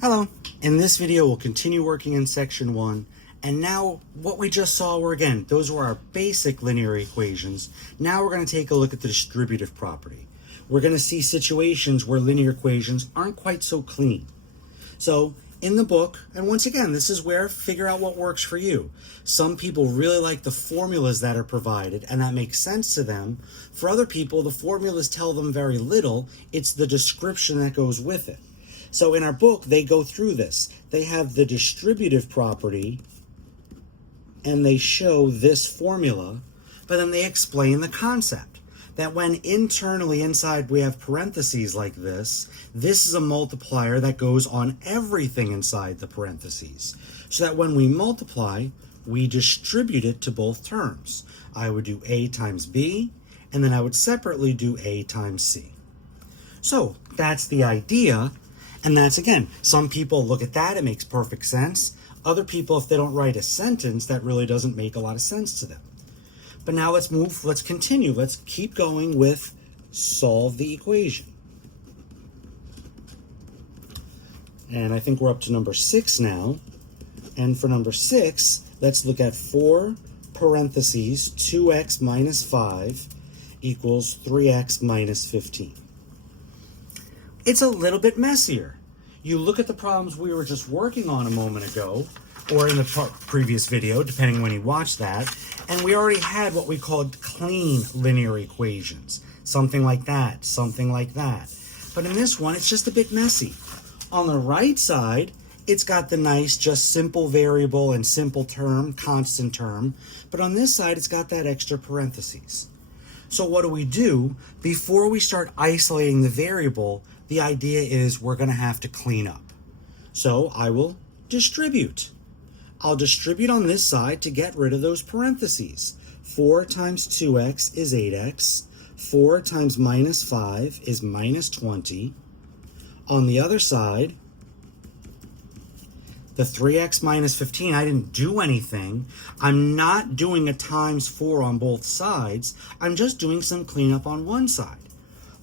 Hello. In this video, we'll continue working in section 1. And now, what we just saw were, again, those were our basic linear equations. Now we're going to take a look at the distributive property. We're going to see situations where linear equations aren't quite so clean. So, in the book, and once again, this is where figure out what works for you. Some people really like the formulas that are provided, and that makes sense to them. For other people, the formulas tell them very little. It's the description that goes with it. So in our book, they go through this. They have the distributive property, and they show this formula, but then they explain the concept. That when internally inside we have parentheses like this is a multiplier that goes on everything inside the parentheses. So that when we multiply, we distribute it to both terms. I would do A times B, and then I would separately do A times C. So that's the idea. And that's, again, some people look at that, it makes perfect sense. Other people, if they don't write a sentence, that really doesn't make a lot of sense to them. But now let's continue. Let's keep going with solve the equation. And I think we're up to number 6 now. And for number 6, let's look at 4 parentheses 2x minus 5 equals 3x minus 15. It's a little bit messier. You look at the problems we were just working on a moment ago, or in the previous video, depending on when you watched that, and we already had what we called clean linear equations. Something like that, something like that. But in this one, it's just a bit messy. On the right side, it's got the nice, just simple variable and simple term, constant term, but on this side, it's got that extra parentheses. So what do? Before we start isolating the variable, the idea is we're going to have to clean up. So I will distribute. I'll distribute on this side to get rid of those parentheses. 4 times 2x is 8x. 4 times minus 5 is minus 20. On the other side, the 3x minus 15, I didn't do anything. I'm not doing a times 4 on both sides. I'm just doing some cleanup on one side.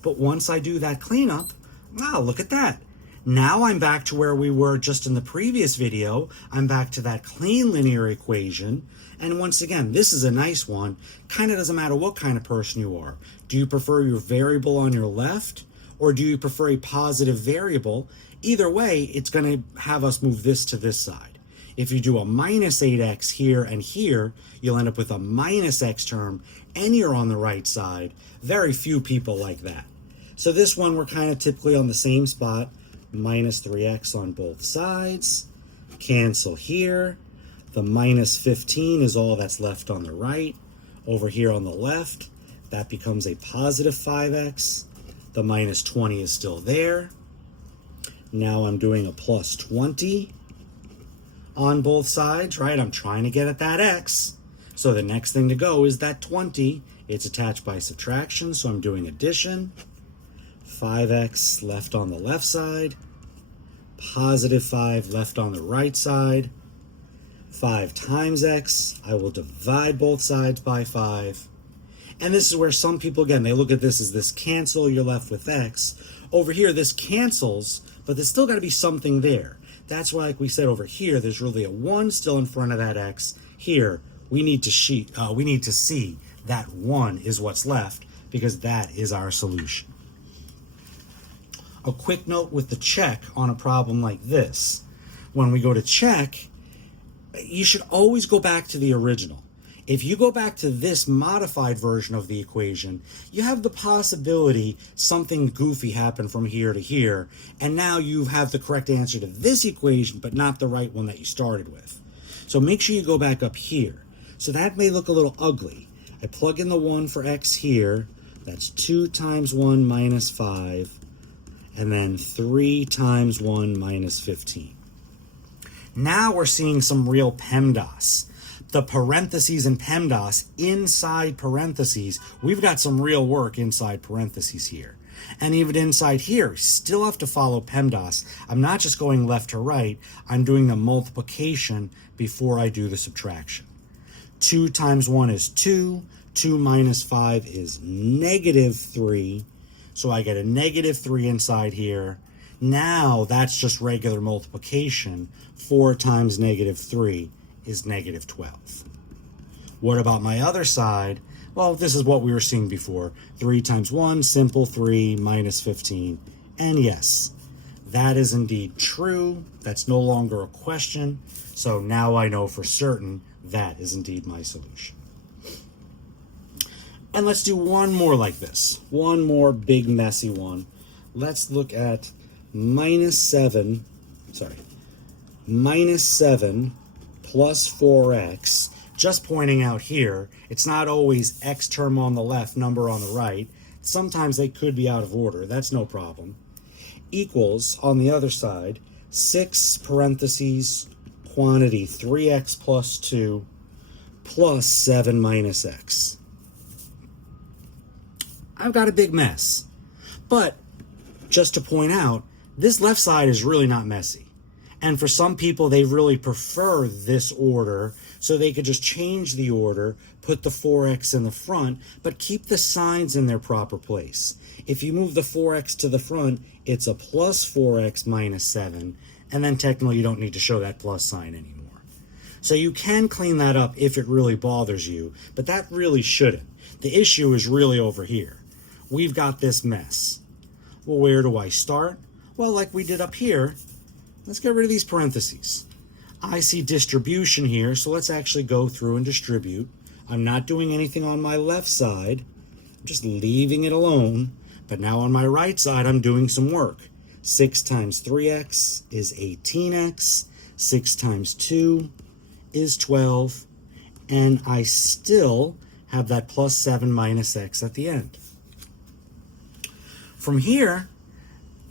But once I do that cleanup, wow, look at that. Now I'm back to where we were just in the previous video. I'm back to that clean linear equation. And once again, this is a nice one. Kind of doesn't matter what kind of person you are. Do you prefer your variable on your left, or do you prefer a positive variable? Either way, it's going to have us move this to this side. If you do a minus 8x here and here, you'll end up with a minus x term, and you're on the right side. Very few people like that. So this one, we're kind of typically on the same spot. Minus 3x on both sides. Cancel here. The minus 15 is all that's left on the right. Over here on the left, that becomes a positive 5x. The minus 20 is still there. Now I'm doing a plus 20 on both sides, right? I'm trying to get at that x. So the next thing to go is that 20. It's attached by subtraction, so I'm doing addition. 5x left on the left side. Positive 5 left on the right side. 5 times x. I will divide both sides by 5. And this is where some people, again, they look at this as this cancel, you're left with x. Over here, this cancels, but there's still got to be something there. That's why, like we said over here, there's really a 1 still in front of that x. Here, we need to see that 1 is what's left, because that is our solution. A quick note with the check on a problem like this. When we go to check, you should always go back to the original. If you go back to this modified version of the equation, you have the possibility something goofy happened from here to here, and now you have the correct answer to this equation, but not the right one that you started with. So make sure you go back up here. So that may look a little ugly. I plug in the 1 for x here. That's 2 times 1 minus 5. And then 3 times 1 minus 15. Now we're seeing some real PEMDAS. The parentheses in PEMDAS, inside parentheses, we've got some real work inside parentheses here. And even inside here, still have to follow PEMDAS. I'm not just going left to right, I'm doing the multiplication before I do the subtraction. 2 times 1 is 2, 2 minus 5 is negative 3. So I get a negative 3 inside here. Now that's just regular multiplication. 4 times negative 3 is negative 12. What about my other side? Well, this is what we were seeing before. 3 times 1, simple 3, minus 15. And yes, that is indeed true. That's no longer a question. So now I know for certain that is indeed my solution. And let's do one more like this. One more big messy one. Let's look at minus 7 plus 4x. Just pointing out here, it's not always x term on the left, number on the right. Sometimes they could be out of order. That's no problem. Equals, on the other side, 6 parentheses quantity 3x plus 2 plus 7 minus x. I've got a big mess. But just to point out, this left side is really not messy. And for some people, they really prefer this order, so they could just change the order, put the 4x in the front, but keep the signs in their proper place. If you move the 4x to the front, it's a plus 4x minus 7, and then technically you don't need to show that plus sign anymore. So you can clean that up if it really bothers you, but that really shouldn't. The issue is really over here. We've got this mess. Well, where do I start? Well, like we did up here, let's get rid of these parentheses. I see distribution here, so let's actually go through and distribute. I'm not doing anything on my left side. I'm just leaving it alone. But now on my right side, I'm doing some work. 6 times 3x is 18x. 6 times 2 is 12. And I still have that plus 7 minus x at the end. From here,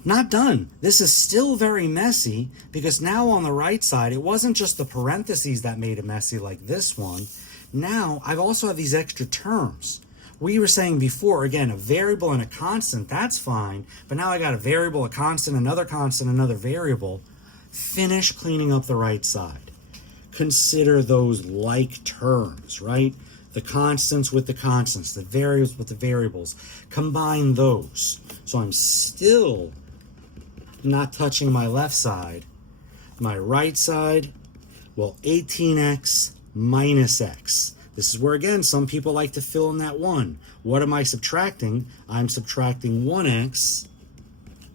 not done. This is still very messy because now on the right side, it wasn't just the parentheses that made it messy like this one. Now I've also have these extra terms. We were saying before, again, a variable and a constant, that's fine. But now I got a variable, a constant, another variable. Finish cleaning up the right side. Consider those like terms, right? The constants with the constants, the variables with the variables. Combine those. So I'm still not touching my left side. My right side, well, 18x minus x. This is where, again, some people like to fill in that 1. What am I subtracting? I'm subtracting 1x.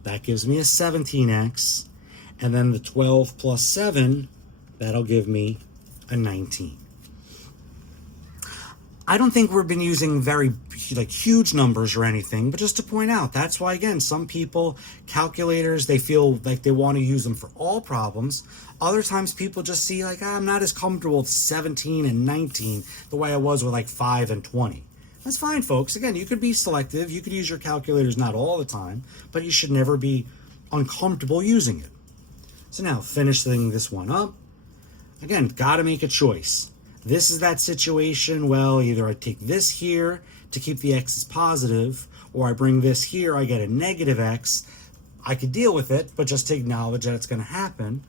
That gives me a 17x. And then the 12 plus 7, that'll give me a 19. I don't think we've been using very huge numbers or anything, but just to point out, that's why, again, some people, calculators, they feel like they want to use them for all problems. Other times people just see I'm not as comfortable with 17 and 19 the way I was with 5 and 20. That's fine, folks. Again, you could be selective. You could use your calculators not all the time, but you should never be uncomfortable using it. So now, finishing this one up. Again, got to make a choice. This is that situation, well, either I take this here to keep the x's positive, or I bring this here, I get a negative x. I could deal with it, but just to acknowledge that it's going to happen.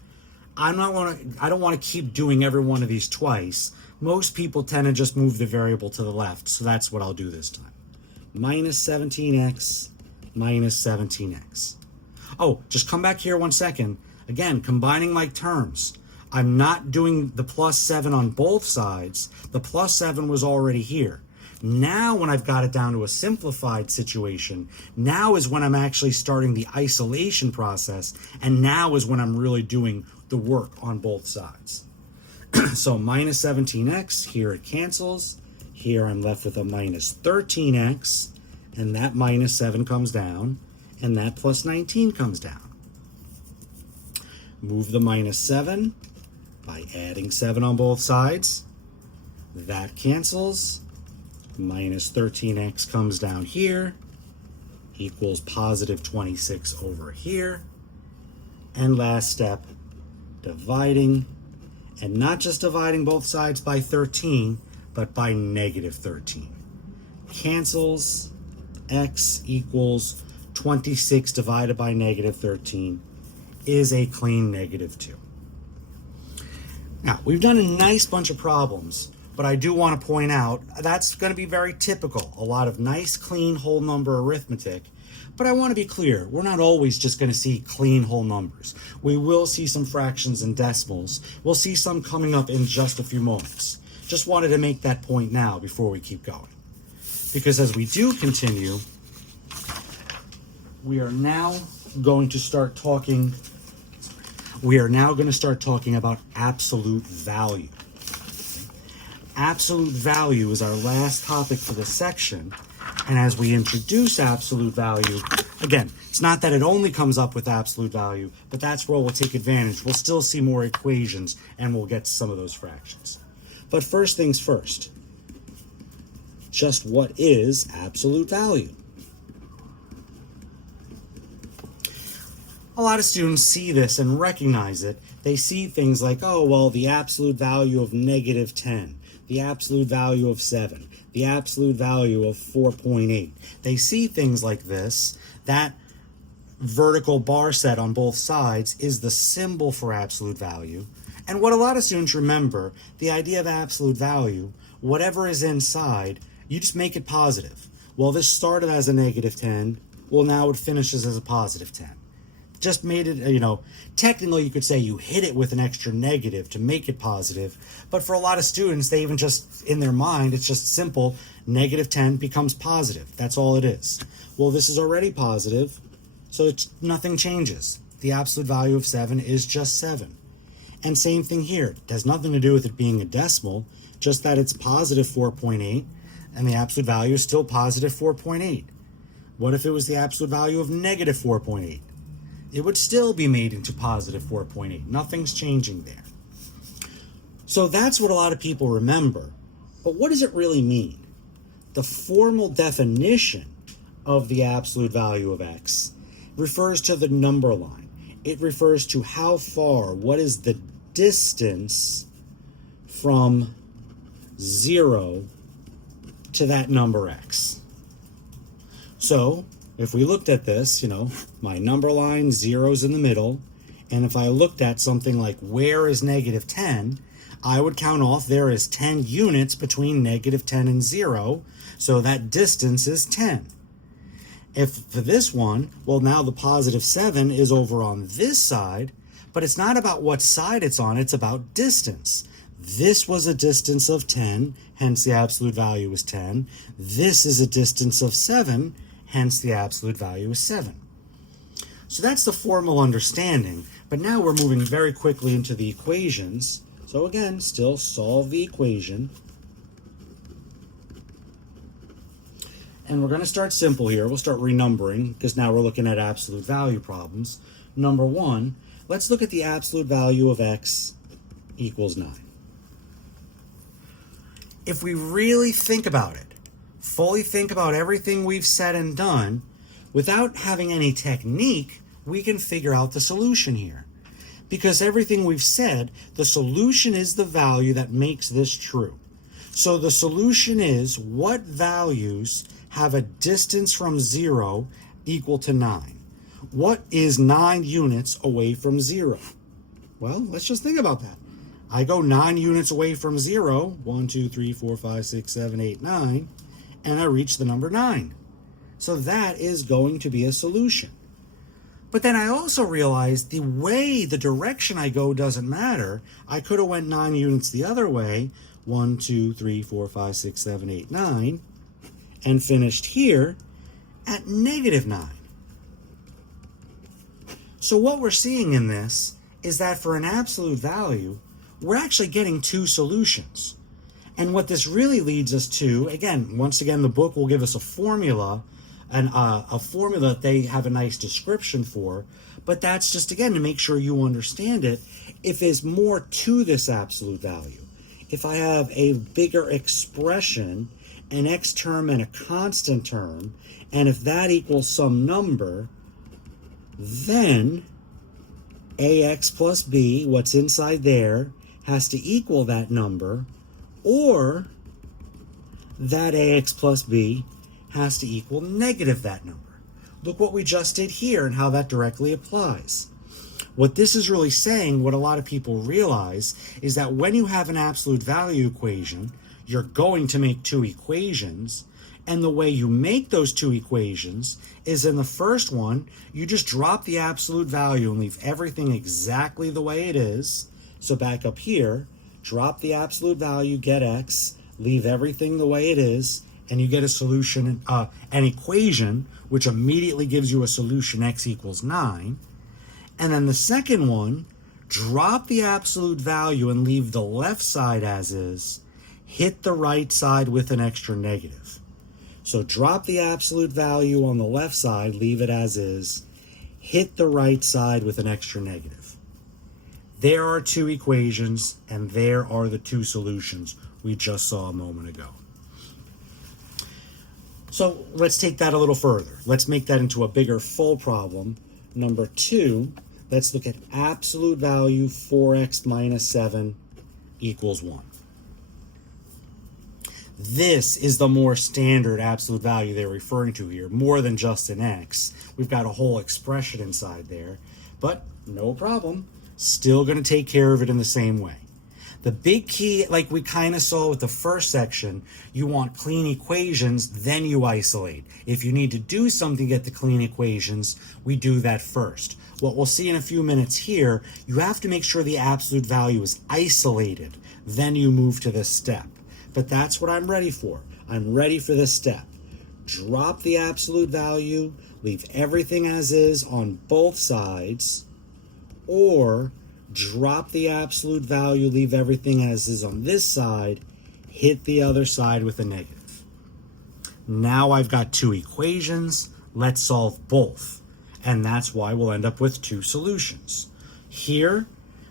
I don't want to keep doing every one of these twice. Most people tend to just move the variable to the left, so that's what I'll do this time. Minus 17x minus 17x. Oh, just come back here 1 second. Again, combining like terms. I'm not doing the plus 7 on both sides. The plus 7 was already here. Now when I've got it down to a simplified situation, now is when I'm actually starting the isolation process, and now is when I'm really doing the work on both sides. So minus 17x, here it cancels. Here I'm left with a minus 13x, and that minus 7 comes down, and that plus 19 comes down. Move the minus 7 by adding 7 on both sides. That cancels. Minus 13x comes down here, equals positive 26 over here. And last step, dividing, and not just dividing both sides by 13, but by negative 13. Cancels, x equals 26 divided by negative 13 is a clean negative 2. Now, we've done a nice bunch of problems, but I do want to point out that's going to be very typical. A lot of nice, clean, whole number arithmetic. But I want to be clear, we're not always just going to see clean whole numbers. We will see some fractions and decimals. We'll see some coming up in just a few moments. Just wanted to make that point now before we keep going. Because as we do continue, we are now going to start talking about absolute value. Absolute value is our last topic for this section. And as we introduce absolute value, again, it's not that it only comes up with absolute value, but that's where we'll take advantage. We'll still see more equations, and we'll get to some of those fractions. But first things first, just what is absolute value? A lot of students see this and recognize it. They see things like, oh, well, the absolute value of negative 10, the absolute value of 7, the absolute value of 4.8. They see things like this. That vertical bar set on both sides is the symbol for absolute value. And what a lot of students remember, the idea of absolute value, whatever is inside, you just make it positive. Well, this started as a negative 10. Well, now it finishes as a positive 10. Just made it, technically you could say you hit it with an extra negative to make it positive. But for a lot of students, they even just, in their mind, it's just simple. Negative 10 becomes positive. That's all it is. Well, this is already positive, so nothing changes. The absolute value of 7 is just 7. And same thing here. It has nothing to do with it being a decimal, just that it's positive 4.8, and the absolute value is still positive 4.8. What if it was the absolute value of negative 4.8? It would still be made into positive 4.8. Nothing's changing there. So that's what a lot of people remember. But what does it really mean? The formal definition of the absolute value of x refers to the number line. It refers to how far, what is the distance from 0 to that number x. So if we looked at this, my number line, 0's in the middle, and if I looked at something like where is negative 10, I would count off there is 10 units between negative 10 and 0, so that distance is 10. If for this one, well, now the positive 7 is over on this side, but it's not about what side it's on, it's about distance. This was a distance of 10, hence the absolute value is 10. This is a distance of 7, hence the absolute value is 7. So that's the formal understanding, but now we're moving very quickly into the equations. So again, still solve the equation. And we're going to start simple here. We'll start renumbering, because now we're looking at absolute value problems. Number 1, let's look at the absolute value of x equals 9. If we really think about it, fully think about everything we've said and done, without having any technique, we can figure out the solution here. Because everything we've said, the solution is the value that makes this true. So the solution is what values have a distance from 0 equal to 9? What is 9 units away from 0? Well, let's just think about that. I go 9 units away from 0, 1, 2, 3, 4, 5, 6, 7, 8, 9, and I reach the number 9. So that is going to be a solution. But then I also realized the direction I go doesn't matter. I could have went 9 units the other way, 1, 2, 3, 4, 5, 6, 7, 8, 9, and finished here at negative 9. So what we're seeing in this is that for an absolute value, we're actually getting 2 solutions. And what this really leads us to, once again, the book will give us a formula, and a formula that they have a nice description for, but that's just, again, to make sure you understand it. If there's more to this absolute value, if I have a bigger expression, an x term and a constant term, and if that equals some number, then ax plus b, what's inside there, has to equal that number, or that ax plus b has to equal negative that number. Look what we just did here and how that directly applies. What this is really saying, what a lot of people realize, is that when you have an absolute value equation, you're going to make 2 equations, And the way you make those two equations is in the first one, you just drop the absolute value and leave everything exactly the way it is. So back up here, drop the absolute value, get x, leave everything the way it is, and you get a solution, an equation, which immediately gives you a solution x equals 9. And then the second one, drop the absolute value and leave the left side as is, hit the right side with an extra negative. So drop the absolute value on the left side, leave it as is, hit the right side with an extra negative. There are two equations, and there are the two solutions we just saw a moment ago. So let's take that a little further. Let's make that into a bigger full problem. Number 2, let's look at absolute value 4x minus 7 equals 1. This is the more standard absolute value they're referring to here, more than just an x. We've got a whole expression inside there, but no problem. Still going to take care of it in the same way. The big key, like we kind of saw with the first section, you want clean equations, then you isolate. If you need to do something to get the clean equations, we do that first. What we'll see in a few minutes here, you have to make sure the absolute value is isolated. Then you move to this step. But that's what I'm ready for. I'm ready for this step. Drop the absolute value, leave everything as is on both sides, or drop the absolute value, leave everything as is on this side, hit the other side with a negative. Now I've got two equations. Let's solve both. And that's why we'll end up with two solutions. Here,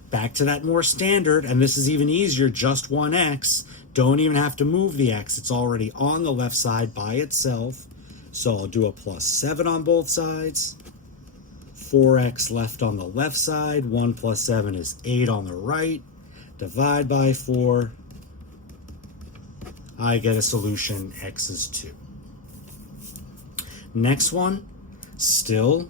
back to that more standard, and this is even easier, just 1x. Don't even have to move the x. It's already on the left side by itself. So I'll do a plus 7 on both sides. 4x left on the left side. 1 plus 7 is 8 on the right. Divide by 4. I get a solution, x is 2. Next one, still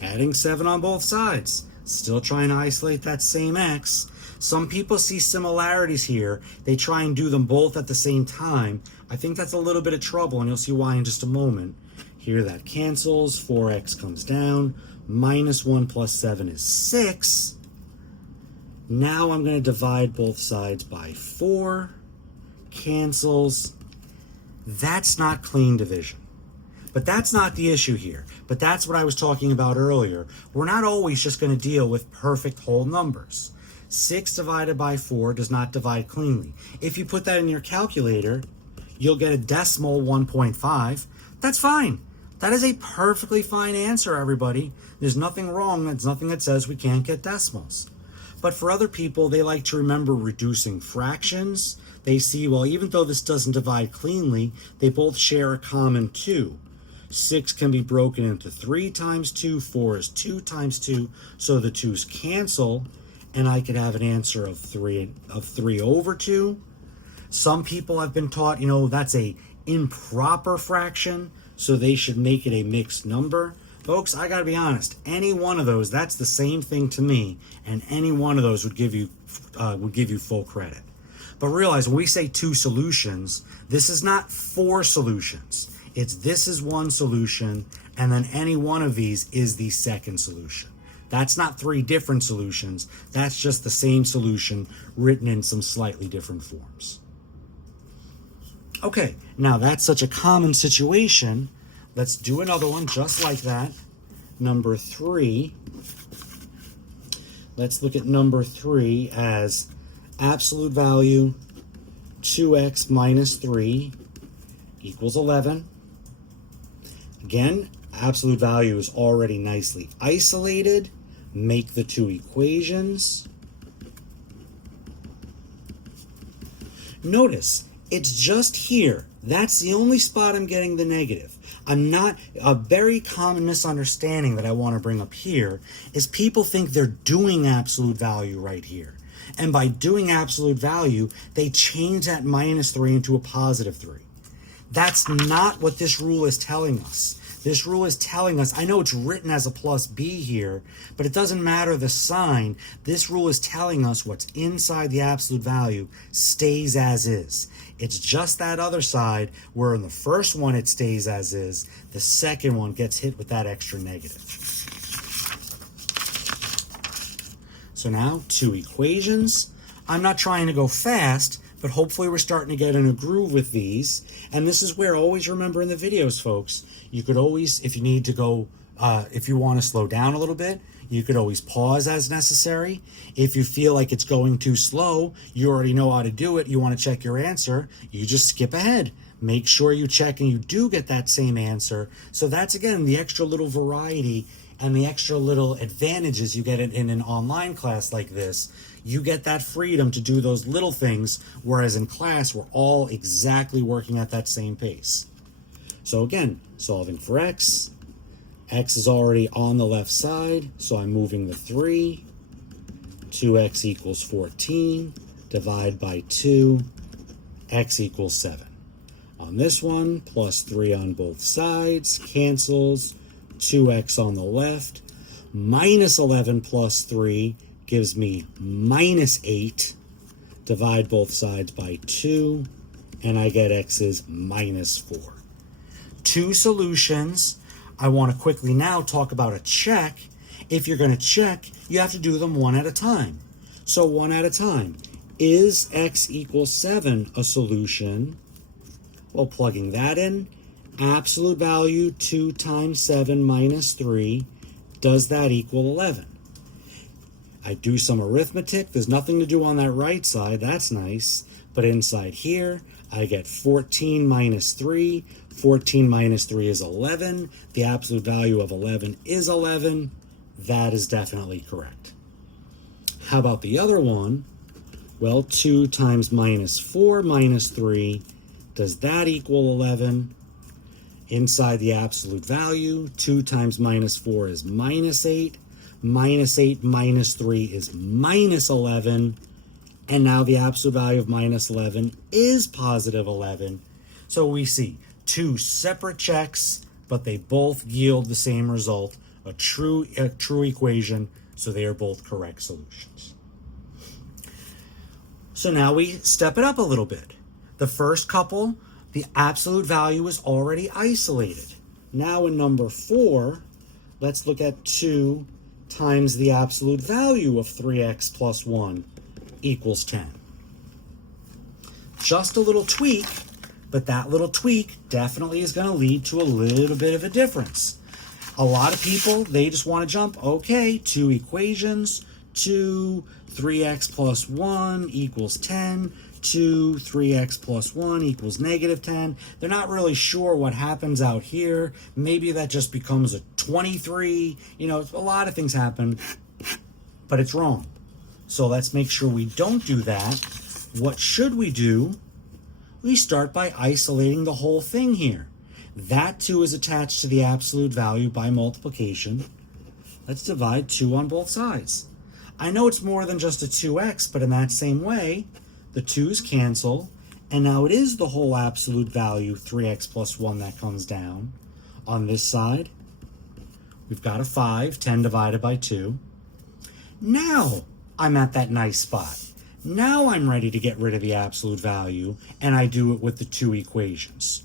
adding 7 on both sides. Still trying to isolate that same x. Some people see similarities here. They try and do them both at the same time. I think that's a little bit of trouble, and you'll see why in just a moment. Here that cancels. 4x comes down. Minus 1 plus 7 is 6. Now I'm going to divide both sides by 4. Cancels. That's not clean division. But that's not the issue here. But that's what I was talking about earlier. We're not always just going to deal with perfect whole numbers. 6 divided by 4 does not divide cleanly. If you put that in your calculator, you'll get a decimal 1.5. That's fine. That is a perfectly fine answer, everybody. There's nothing wrong. There's nothing that says we can't get decimals. But for other people, they like to remember reducing fractions. They see, well, even though this doesn't divide cleanly, they both share a common 2. 6 can be broken into 3 times 2. 4 is 2 times 2. So the 2's cancel. And I could have an answer of 3 over 2. Some people have been taught, that's a improper fraction, so they should make it a mixed number. Folks, I gotta be honest, any one of those, that's the same thing to me, and any one of those would give you full credit. But realize when we say two solutions, this is not 4 solutions. It's this is one solution, and then any one of these is the second solution. That's not 3 different solutions. That's just the same solution written in some slightly different forms. Okay, now that's such a common situation. Let's do another one just like that. Number 3. Let's look at number 3 as absolute value 2x minus 3 equals 11. Again, absolute value is already nicely isolated. Make the two equations. Notice, it's just here. That's the only spot I'm getting the negative. A very common misunderstanding that I want to bring up here is people think they're doing absolute value right here. And by doing absolute value, they change that minus 3 into a positive 3. That's not what this rule is telling us. This rule is telling us, I know it's written as a plus b here, but it doesn't matter the sign. This rule is telling us what's inside the absolute value stays as is. It's just that other side where in the first one it stays as is, the second one gets hit with that extra negative. So now 2 equations. I'm not trying to go fast, but hopefully we're starting to get in a groove with these. And this is where, always remember in the videos, folks, you could always, if you need to go, if you want to slow down a little bit, you could always pause as necessary. If you feel like it's going too slow, you already know how to do it, you want to check your answer, you just skip ahead. Make sure you check and you do get that same answer. So that's, again, the extra little variety and the extra little advantages you get in an online class like this. You get that freedom to do those little things, whereas in class, we're all exactly working at that same pace. So again, solving for x. X is already on the left side, so I'm moving the 3. 2x equals 14. Divide by 2. X equals 7. On this one, plus 3 on both sides, cancels. 2x on the left. Minus 11 plus 3 gives me minus 8. Divide both sides by 2, and I get x is minus 4. 2 solutions. I want to quickly now talk about a check. If you're going to check, you have to do them one at a time. So one at a time. Is x equals 7 a solution? Well, plugging that in, absolute value 2 times 7 minus 3, does that equal 11? I do some arithmetic. There's nothing to do on that right side. That's nice. But inside here, I get 14 minus 3. 14 minus 3 is 11. The absolute value of 11 is 11. That is definitely correct. How about the other one? Well, 2 times minus 4 minus 3. Does that equal 11? Inside the absolute value, 2 times minus 4 is minus 8. Minus 8 minus 3 is minus 11. And now the absolute value of minus 11 is positive 11. So we see 2 separate checks, but they both yield the same result, a true equation, so they are both correct solutions. So now we step it up a little bit. The first couple, the absolute value is already isolated. Now in number 4, let's look at 2 times the absolute value of 3x plus 1 equals 10. Just a little tweak, but that little tweak definitely is going to lead to a little bit of a difference. A lot of people, they just want to jump, okay, 2 equations, 2, 3x plus 1 equals 10, 2, 3x plus 1 equals negative 10. They're not really sure what happens out here. Maybe that just becomes a 23. You know, a lot of things happen, but it's wrong. So let's make sure we don't do that. What should we do? We start by isolating the whole thing here. That 2 is attached to the absolute value by multiplication. Let's divide 2 on both sides. I know it's more than just a 2x, but in that same way, the 2's cancel, and now it is the whole absolute value, 3x plus 1, that comes down. On this side, we've got a 5, 10 divided by 2. Now I'm at that nice spot. Now I'm ready to get rid of the absolute value, and I do it with the 2 equations.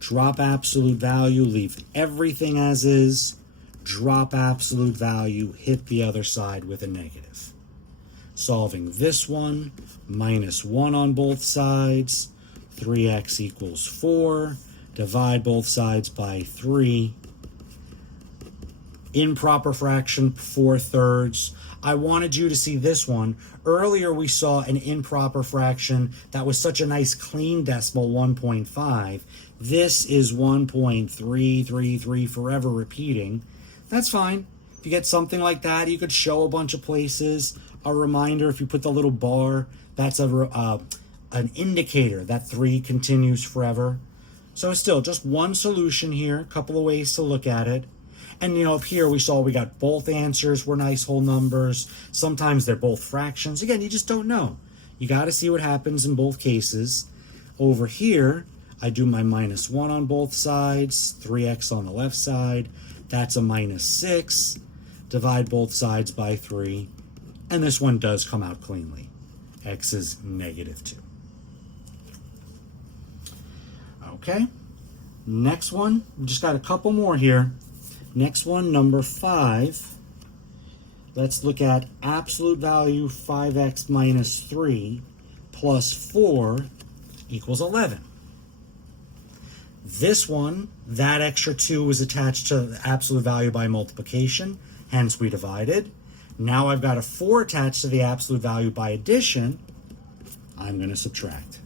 Drop absolute value, leave everything as is. Drop absolute value, hit the other side with a negative. Solving this one, minus 1 on both sides, 3x equals 4, divide both sides by 3. Improper fraction, 4/3. I wanted you to see this one. Earlier we saw an improper fraction that was such a nice clean decimal, 1.5. This is 1.333, forever repeating. That's fine. If you get something like that, you could show a bunch of places. A reminder, if you put the little bar, that's an indicator that 3 continues forever. So still, just one solution here, a couple of ways to look at it. And you know, up here we saw we got both answers were nice whole numbers. Sometimes they're both fractions. Again, you just don't know. You got to see what happens in both cases. Over here, I do my -1 on both sides, 3x on the left side. That's a -6. Divide both sides by 3. And this one does come out cleanly. X is -2. Okay. Next one, we just got a couple more here. Next one, number 5. Let's look at absolute value 5x minus 3 plus 4 equals 11. This one, that extra 2 was attached to the absolute value by multiplication, hence we divided. Now I've got a 4 attached to the absolute value by addition. I'm going to subtract.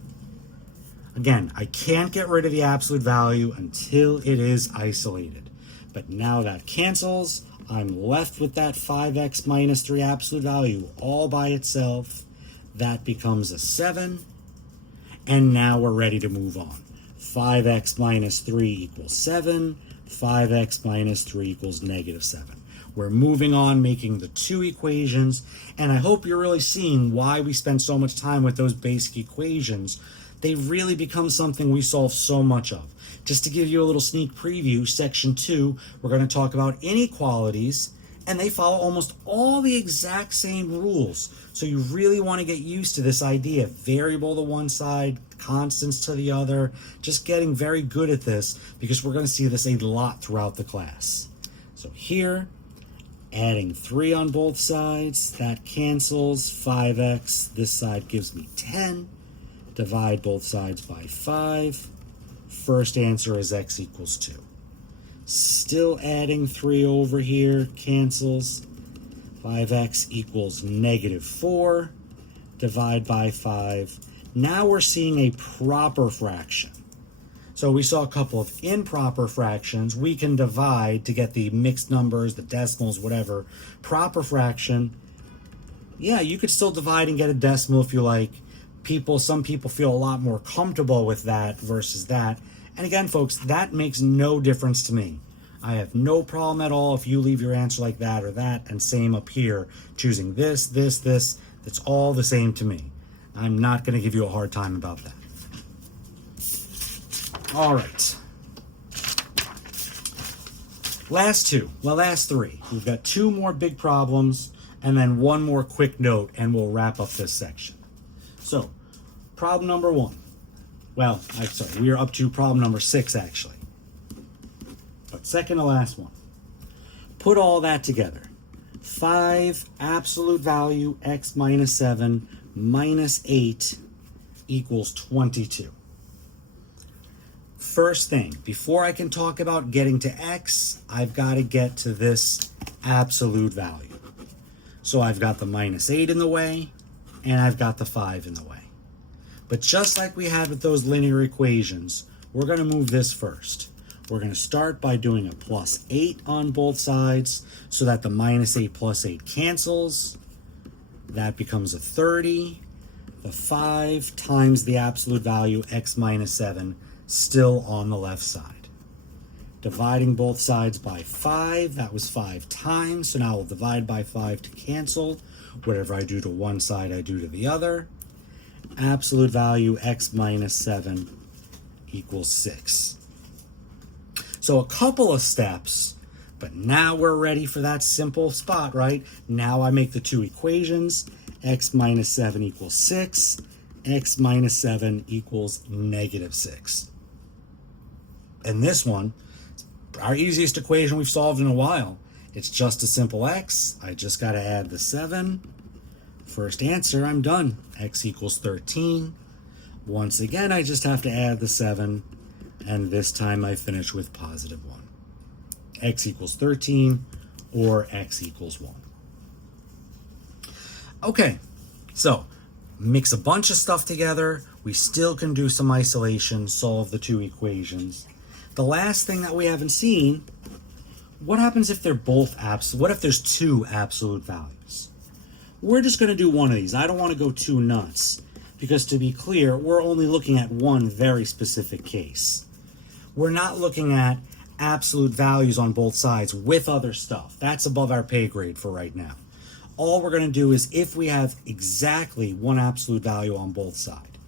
Again, I can't get rid of the absolute value until it is isolated. But now that cancels. I'm left with that 5x minus 3 absolute value all by itself. That becomes a 7. And now we're ready to move on. 5x minus 3 equals 7. 5x minus 3 equals -7. We're moving on, making the 2 equations. And I hope you're really seeing why we spend so much time with those basic equations. They really become something we solve so much of. Just to give you a little sneak preview, section 2, we're going to talk about inequalities, and they follow almost all the exact same rules. So you really want to get used to this idea. Variable to one side, constants to the other. Just getting very good at this because we're going to see this a lot throughout the class. So here, adding 3 on both sides, that cancels. 5x, this side gives me 10. Divide both sides by 5. First answer is x equals 2. Still adding 3 over here, cancels. 5x equals -4. Divide by 5. Now we're seeing a proper fraction. So we saw a couple of improper fractions. We can divide to get the mixed numbers, the decimals, whatever. Proper fraction, yeah, you could still divide and get a decimal if you like. Some people feel a lot more comfortable with that versus that. And again, folks, that makes no difference to me. I have no problem at all if you leave your answer like that or that, and same up here, choosing this, this, this. It's all the same to me. I'm not going to give you a hard time about that. All right. Last 3. We've got 2 more big problems and then 1 more quick note, and we'll wrap up this section. So, problem number 1. Well, we are up to problem number 6, actually. But second to last one. Put all that together. 5 absolute value x minus 7 minus 8 equals 22. First thing, before I can talk about getting to x, I've got to get to this absolute value. So I've got the -8 in the way, and I've got the 5 in the way. But just like we had with those linear equations, we're going to move this first. We're going to start by doing a +8 on both sides so that the -8 plus 8 cancels. That becomes a 30. The 5 times the absolute value, x minus 7, still on the left side. Dividing both sides by 5, that was 5 times, so now we'll divide by 5 to cancel. Whatever I do to one side, I do to the other. Absolute value x minus 7 equals 6. So a couple of steps, but now we're ready for that simple spot, right? Now I make the 2 equations. X minus 7 equals 6. X minus 7 equals -6. And this one, our easiest equation we've solved in a while. It's just a simple x. I just got to add the 7. First answer, I'm done. X equals 13. Once again, I just have to add the 7, and this time I finish with +1. X equals 13, or x equals 1. Okay, so mix a bunch of stuff together. We still can do some isolation, solve the 2 equations. The last thing that we haven't seen, what happens if they're both absolute? What if there's 2 absolute values? We're just going to do one of these. I don't want to go too nuts because, to be clear, we're only looking at one very specific case. We're not looking at absolute values on both sides with other stuff. That's above our pay grade for right now. All we're going to do is if we have exactly one absolute value on both sides.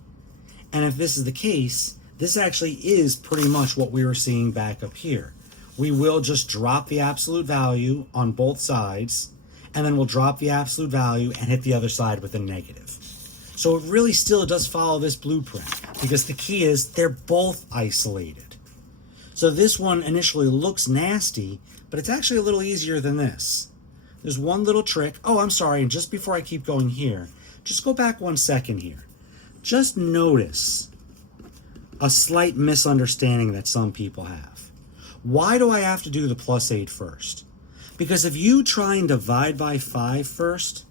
And if this is the case, this actually is pretty much what we were seeing back up here. We will just drop the absolute value on both sides, and then we'll drop the absolute value and hit the other side with a negative. So it really still does follow this blueprint, because the key is they're both isolated. So this one initially looks nasty, but it's actually a little easier than this. There's one little trick. Oh, I'm sorry, and just before I keep going here, just go back 1 second here. Just notice a slight misunderstanding that some people have. Why do I have to do the +8 first? Because if you try and divide by 5 first,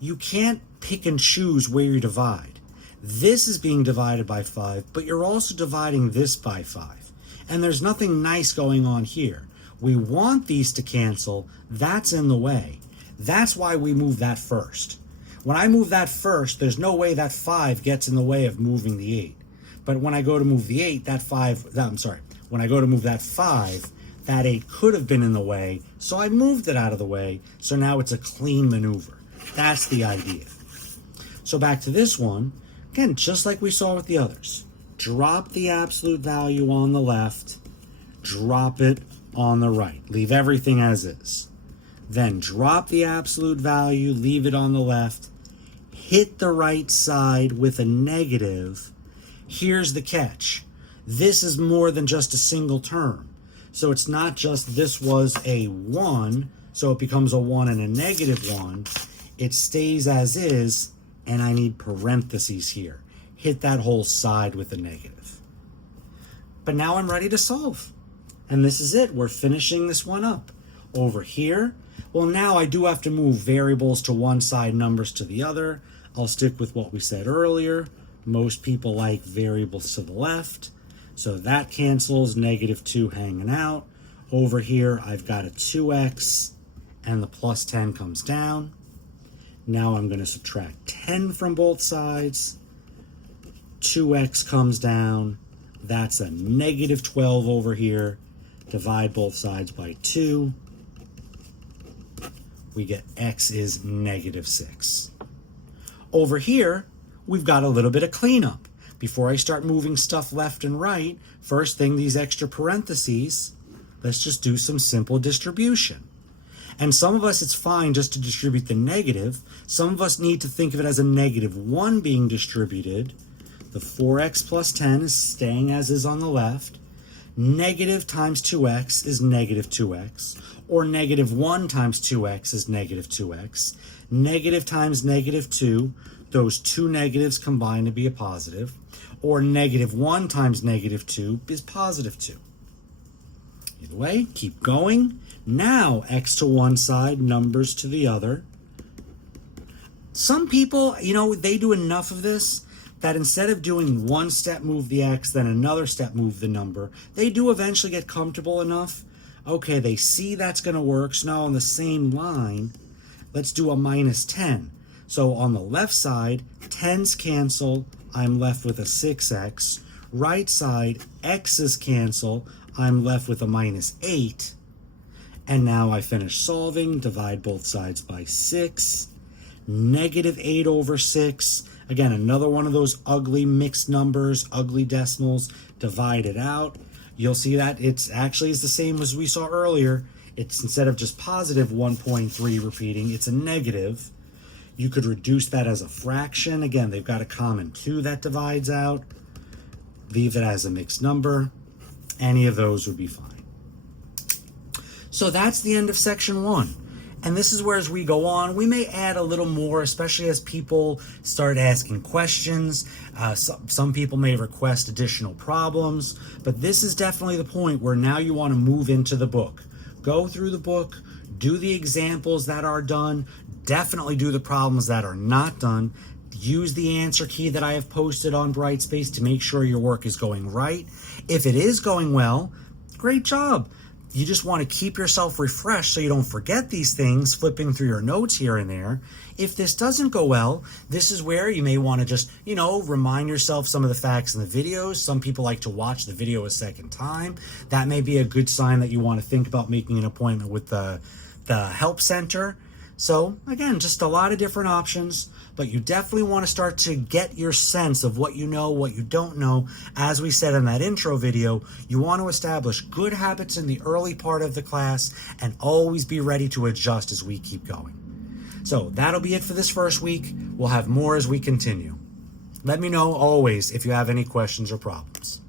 you can't pick and choose where you divide. This is being divided by 5, but you're also dividing this by 5. And there's nothing nice going on here. We want these to cancel. That's in the way. That's why we move that first. When I move that first, there's no way that 5 gets in the way of moving the 8. But when I go to move the 8, when I go to move that 5, that 8 could have been in the way, so I moved it out of the way, so now it's a clean maneuver. That's the idea. So back to this one, again, just like we saw with the others. Drop the absolute value on the left, drop it on the right. Leave everything as is. Then drop the absolute value, leave it on the left, hit the right side with a negative. Here's the catch. This is more than just a single term. So it's not just this was a 1, so it becomes a 1 and a -1. It stays as is, and I need parentheses here. Hit that whole side with a negative. But now I'm ready to solve. And this is it. We're finishing this one up. Over here, well, now I do have to move variables to one side, numbers to the other. I'll stick with what we said earlier. Most people like variables to the left. So that cancels, -2 hanging out. Over here, I've got a 2x, and the +10 comes down. Now I'm going to subtract 10 from both sides. 2x comes down. That's a -12 over here. Divide both sides by 2. We get x is -6. Over here, we've got a little bit of cleanup. Before I start moving stuff left and right, first thing, these extra parentheses, let's just do some simple distribution. And some of us, it's fine just to distribute the negative. Some of us need to think of it as a -1 being distributed. The 4x plus 10 is staying as is on the left. Negative times 2x is -2x. Or -1 times 2x is -2x. Negative times -2, those two negatives combine to be a positive. Or -1 times -2 is +2. Either way, keep going. Now, x to one side, numbers to the other. Some people, they do enough of this that instead of doing one step move the x, then another step move the number, they do eventually get comfortable enough. Okay, they see that's going to work, so now on the same line, let's do a -10. So on the left side, 10s cancel, I'm left with a 6x. Right side, x's cancel, I'm left with a -8. And now I finish solving, divide both sides by 6. -8 over 6. Again, another one of those ugly mixed numbers, ugly decimals, divide it out. You'll see that it's actually is the same as we saw earlier. It's instead of just positive 1.3 repeating, it's a negative. You could reduce that as a fraction. Again, they've got a common 2 that divides out. Leave it as a mixed number. Any of those would be fine. So that's the end of section 1. And this is where, as we go on, we may add a little more, especially as people start asking questions. Some people may request additional problems, but this is definitely the point where now you want to move into the book. Go through the book, do the examples that are done, definitely do the problems that are not done. Use the answer key that I have posted on Brightspace to make sure your work is going right. If it is going well, great job. You just want to keep yourself refreshed so you don't forget these things, flipping through your notes here and there. If this doesn't go well, this is where you may want to just, remind yourself some of the facts in the videos. Some people like to watch the video a second time. That may be a good sign that you want to think about making an appointment with the help center. So again, just a lot of different options, but you definitely want to start to get your sense of what you know, what you don't know. As we said in that intro video, you want to establish good habits in the early part of the class and always be ready to adjust as we keep going. So that'll be it for this first week. We'll have more as we continue. Let me know always if you have any questions or problems.